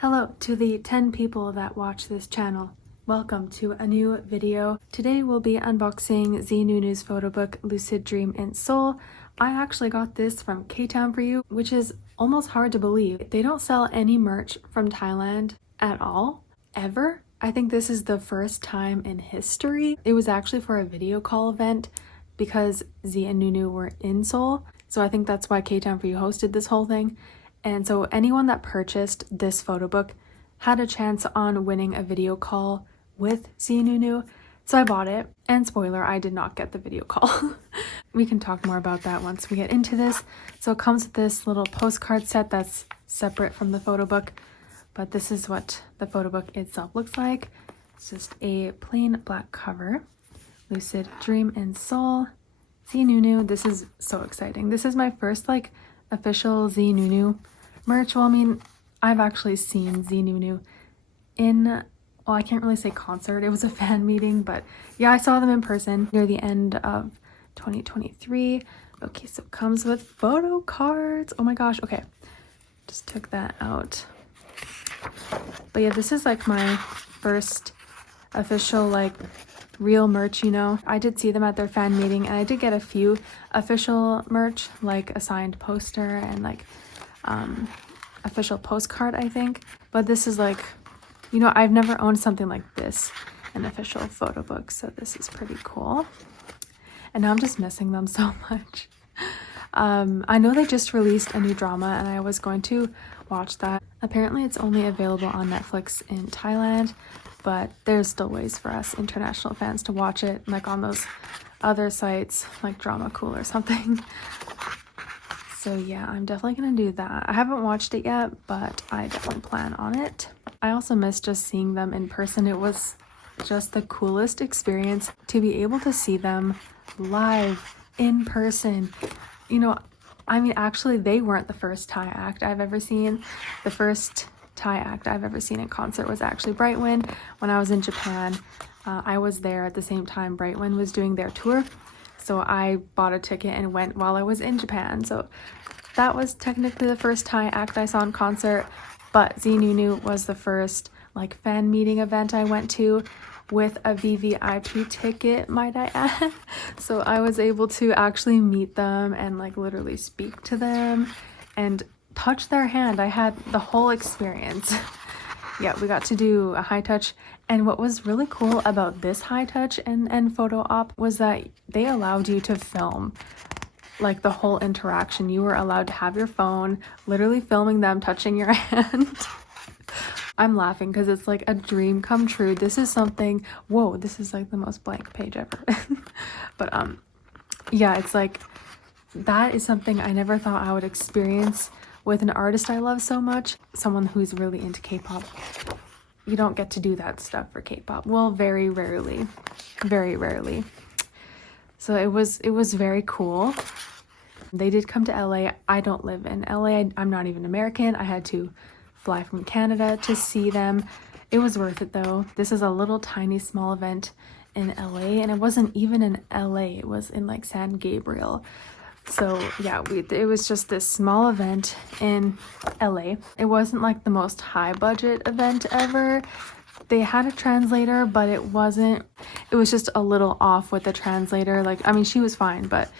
Hello to the 10 people that watch this channel. Welcome to a new video. Today we'll be unboxing ZeeNuNew's photobook Lucid Dream in Seoul. I actually got this from K-Town for You, which is almost hard to believe. They don't sell any merch from Thailand at all, ever. I think this is the first time in history. It was actually for a video call event because Z and NuNew were in Seoul. So I think that's why K-Town for You hosted this whole thing. And so anyone that purchased this photo book had a chance on winning a video call with ZeeNuNew. So I bought it, and spoiler, I did not get the video call. We can talk more about that once we get into this. So it comes with this little postcard set that's separate from the photo book, but this is what the photo book itself looks like. It's just a plain black cover. Lucid Dream in Seoul, ZeeNuNew. This is so exciting. This is my first official ZeeNuNew merch. Well, I mean, I've actually seen ZeeNuNew in, well, I can't really say concert. It was a fan meeting, but yeah, I saw them in person near the end of 2023. Okay, so it comes with photo cards. Oh my gosh. Okay, just took that out. But yeah, this is like my first official real merch, you know. I did see them at their fan meeting, and I did get a few official merch, like a signed poster and official postcard, I think. But this is I've never owned something like this, an official photo book, so this is pretty cool. And now I'm just missing them so much. I know they just released a new drama, and I was going to watch that. Apparently it's only available on Netflix in Thailand, but there's still ways for us international fans to watch it, like on those other sites like Drama Cool or something. So yeah, I'm definitely gonna do that. I haven't watched it yet, but I definitely plan on it. I also miss just seeing them in person. It was just the coolest experience to be able to see them live in person. You know, I mean, actually they weren't the first Thai act I've ever seen. The first Thai act I've ever seen in concert was actually Brightwind when I was in Japan. I was there at the same time Brightwind was doing their tour, so I bought a ticket and went while I was in Japan. So that was technically the first Thai act I saw in concert, but ZeeNuNew was the first fan meeting event I went to with a VVIP ticket, might I add. So I was able to actually meet them and literally speak to them and touch their hand. I had the whole experience. Yeah, we got to do a high touch, and what was really cool about this high touch and photo op was that they allowed you to film the whole interaction. You were allowed to have your phone literally filming them touching your hand. I'm laughing because it's like a dream come true. This is something, whoa, this is the most blank page ever. But yeah, it's that is something I never thought I would experience with an artist I love so much, someone who's really into K-pop. You don't get to do that stuff for K-pop. Well, very rarely, very rarely. So it was very cool. They did come to LA. I don't live in LA. I'm not even American. I had to fly from Canada to see them. It was worth it though. This is a little tiny small event in LA, and it wasn't even in LA. It was in San Gabriel. So yeah, it was just this small event in LA. It wasn't the most high budget event ever. They had a translator, but it was just a little off with the translator. I mean, she was fine, but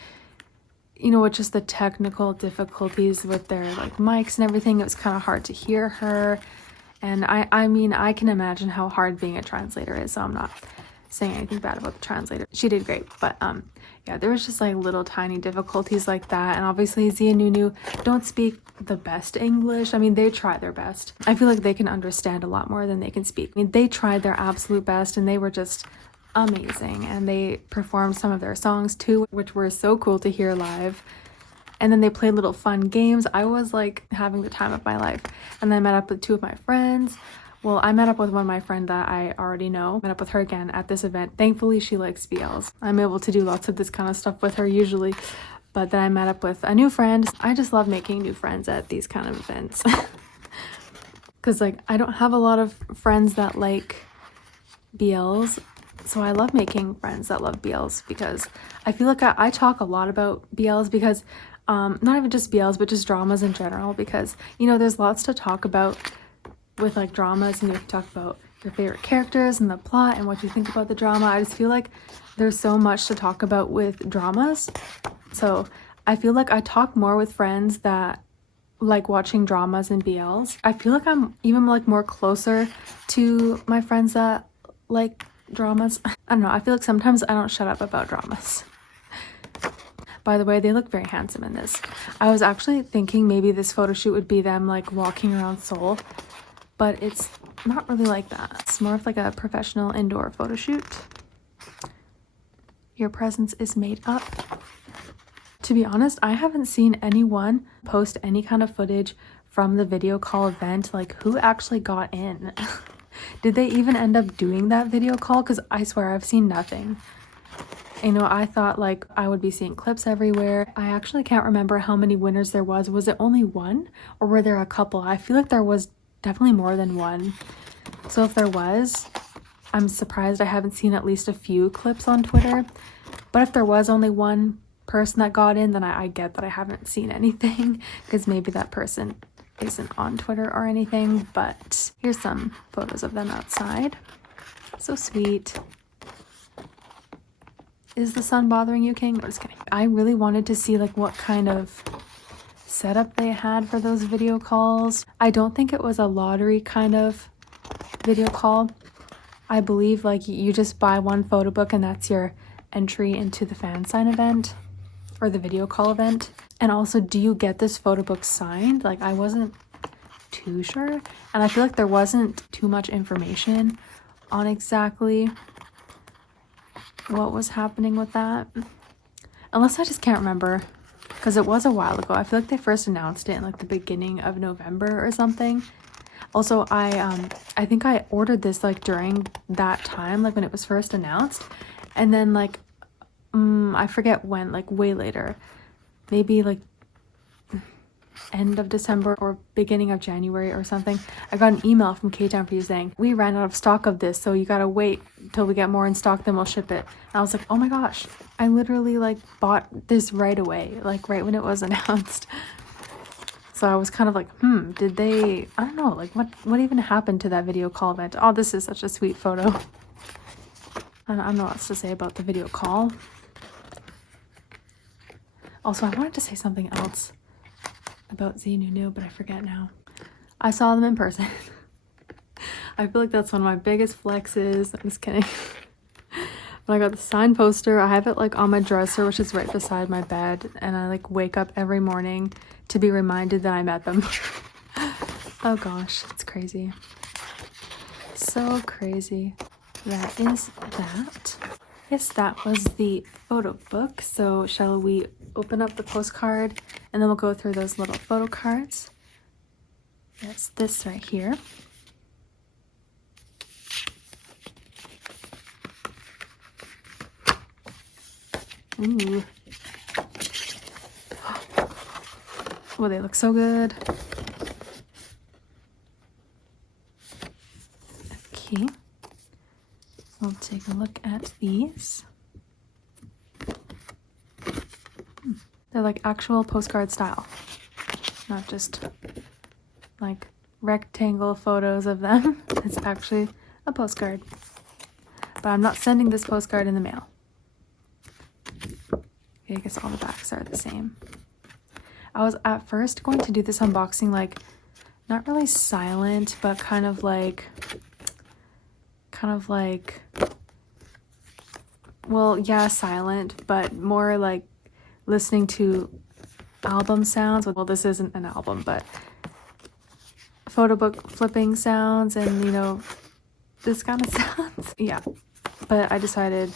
you know, with just the technical difficulties with their mics and everything, it was kind of hard to hear her. And I mean, I can imagine how hard being a translator is, so I'm not saying anything bad about the translator. She did great, but yeah, there was just little tiny difficulties like that. And obviously Z and NuNew don't speak the best English. I mean, they try their best. I feel like they can understand a lot more than they can speak. I mean, they tried their absolute best, and they were just amazing. And they performed some of their songs too, which were so cool to hear live. And then they played little fun games. I was having the time of my life. And then I met up with two of my friends. Well, I met up with one of my friend that I already know. Met up with her again at this event. Thankfully, she likes BLs. I'm able to do lots of this kind of stuff with her usually. But then I met up with a new friend. I just love making new friends at these kind of events. Because I don't have a lot of friends that like BLs. So I love making friends that love BLs, because I feel like I talk a lot about BLs because not even just BLs, but just dramas in general, because you know, there's lots to talk about with like dramas, and you talk about your favorite characters and the plot and what you think about the drama. I just feel like there's so much to talk about with dramas. So I feel like I talk more with friends that like watching dramas and BLs. I feel like I'm even like more closer to my friends that like dramas. I don't know, I feel like sometimes I don't shut up about dramas. By the way, they look very handsome in this. I was actually thinking maybe this photo shoot would be them like walking around Seoul, but it's not really like that. It's more of like a professional indoor photo shoot. Your presence is made up. To be honest, I haven't seen anyone post any kind of footage from the video call event. Like, who actually got in? Did they even end up doing that video call? Because I swear I've seen nothing. You know, I thought like I would be seeing clips everywhere. I actually can't remember how many winners there was. Was it only one, or were there a couple? I feel like there was definitely more than one. So if there was, I'm surprised I haven't seen at least a few clips on Twitter. But if there was only one person that got in, then I get that I haven't seen anything, because maybe that person isn't on Twitter or anything. But here's some photos of them outside. So sweet. Is the sun bothering you, King? No, just kidding. I really wanted to see like what kind of setup they had for those video calls. I don't think it was a lottery kind of video call. I believe like you just buy one photo book and that's your entry into the fan sign event or the video call event. And also, do you get this photo book signed? Like, I wasn't too sure, and I feel like there wasn't too much information on exactly what was happening with that, unless I just can't remember, because it was a while ago. I feel like they first announced it in like the beginning of November or something. Also, I think I ordered this like during that time, like when it was first announced, and then like I forget when, like way later, maybe like end of December or beginning of January or something, I got an email from K-Town for You saying, we ran out of stock of this, so you gotta wait until we get more in stock, then we'll ship it. And I was like, oh my gosh, I literally like bought this right away, like right when it was announced. So I was kind of like, did they, I don't know, like what even happened to that video call event? Oh, this is such a sweet photo. I don't know what else to say about the video call. Also, I wanted to say something else about ZeeNuNew, but I forget now. I saw them in person. I feel like that's one of my biggest flexes. I'm just kidding. But I got the signed poster. I have it like on my dresser, which is right beside my bed, and I like wake up every morning to be reminded that I met them. Oh gosh, it's crazy. So crazy. That is that. Yes, that was the photo book. So shall we open up the postcard and then we'll go through those little photo cards. That's this right here. Ooh. Oh, they look so good. Okay. We'll take a look at these. They're like actual postcard style, not just like rectangle photos of them. It's actually a postcard. But I'm not sending this postcard in the mail. Okay, I guess all the backs are the same. I was at first going to do this unboxing like not really silent, but kind of like well, yeah, silent, but more like listening to album sounds. Well, this isn't an album, but photo book flipping sounds and, you know, this kind of sounds. Yeah, but I decided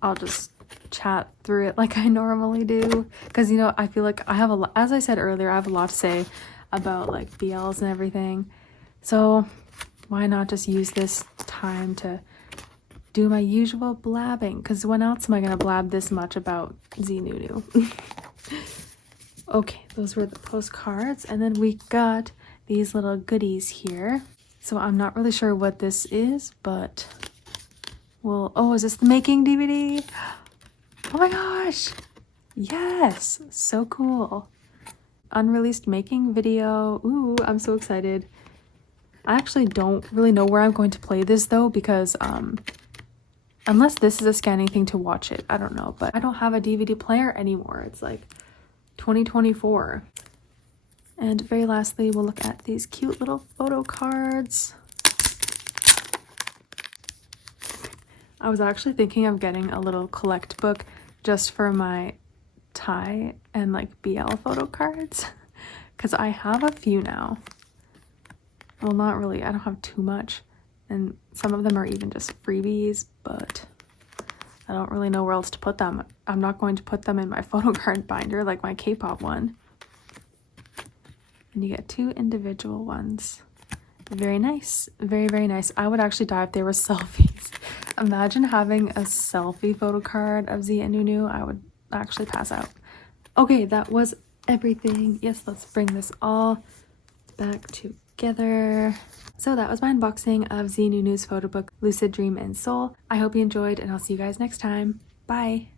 I'll just chat through it like I normally do, because, you know, I feel like I have a lot, as I said earlier, I have a lot to say about like BLs and everything, so why not just use this time to do my usual blabbing, because when else am I gonna blab this much about ZeeNuNew? Okay, those were the postcards, and then we got these little goodies here. So I'm not really sure what this is, but well, oh, is this the making DVD? Oh my gosh, yes, so cool. Unreleased making video. Ooh, I'm so excited. I actually don't really know where I'm going to play this though, because unless this is a scanning thing to watch it, I don't know. But I don't have a DVD player anymore. It's like 2024. And very lastly, we'll look at these cute little photo cards. I was actually thinking of getting a little collect book just for my Thai and like BL photo cards, because I have a few now. Well, not really, I don't have too much, and some of them are even just freebies, but I don't really know where else to put them. I'm not going to put them in my photo card binder like my K-pop one. And you get 2 individual ones. Very nice. Very, very nice. I would actually die if they were selfies. Imagine having a selfie photo card of ZeeNuNew. I would actually pass out. Okay, that was everything. Yes, let's bring this all back together. So that was my unboxing of ZeeNuNew's photo book, Lucid, Dream, and Seoul. I hope you enjoyed, and I'll see you guys next time. Bye!